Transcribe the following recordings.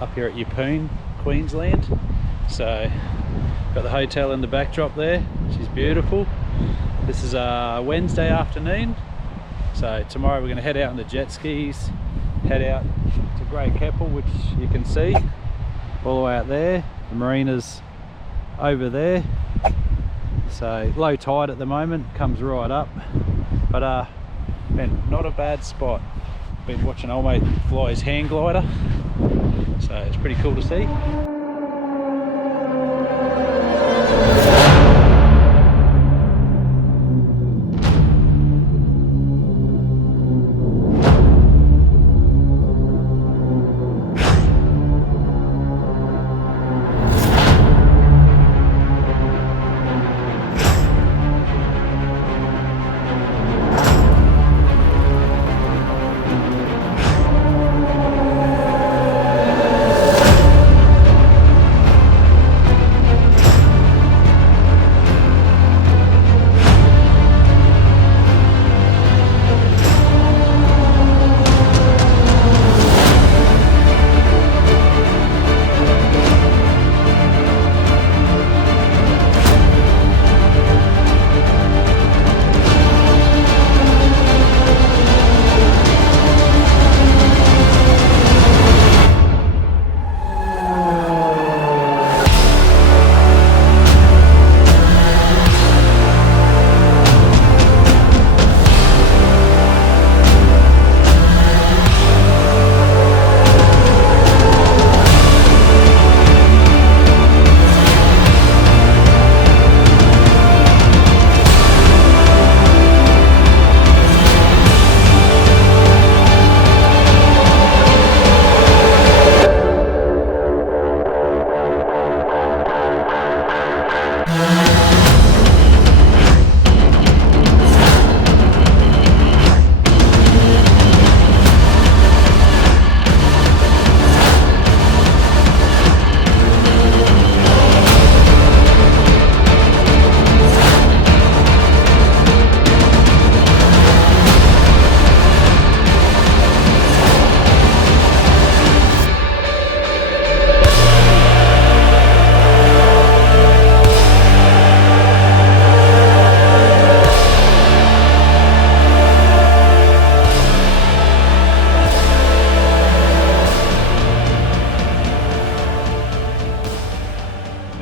up here at Yeppoon, Queensland. So got the hotel in the backdrop there, which is beautiful. This is a Wednesday afternoon, so tomorrow we're going to head out on the jet skis, head out to Great Keppel, which you can see all the way out there. The marina's over there, so low tide at the moment, comes right up, but man, not a bad spot. Been watching old mate fly his hang glider, so it's pretty cool to see.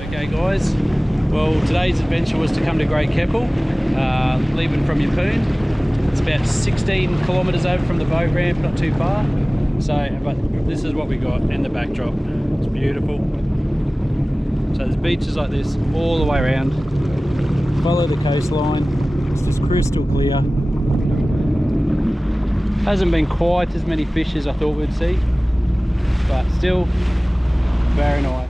Okay guys, well today's adventure was to come to Great Keppel, leaving from Yeppoon. It's about 16 kilometres over from the boat ramp, not too far. So, but this is what we got in the backdrop. It's beautiful. So there's beaches like this all the way around. Follow the coastline, it's just crystal clear. Hasn't been quite as many fish as I thought we'd see, but still very nice.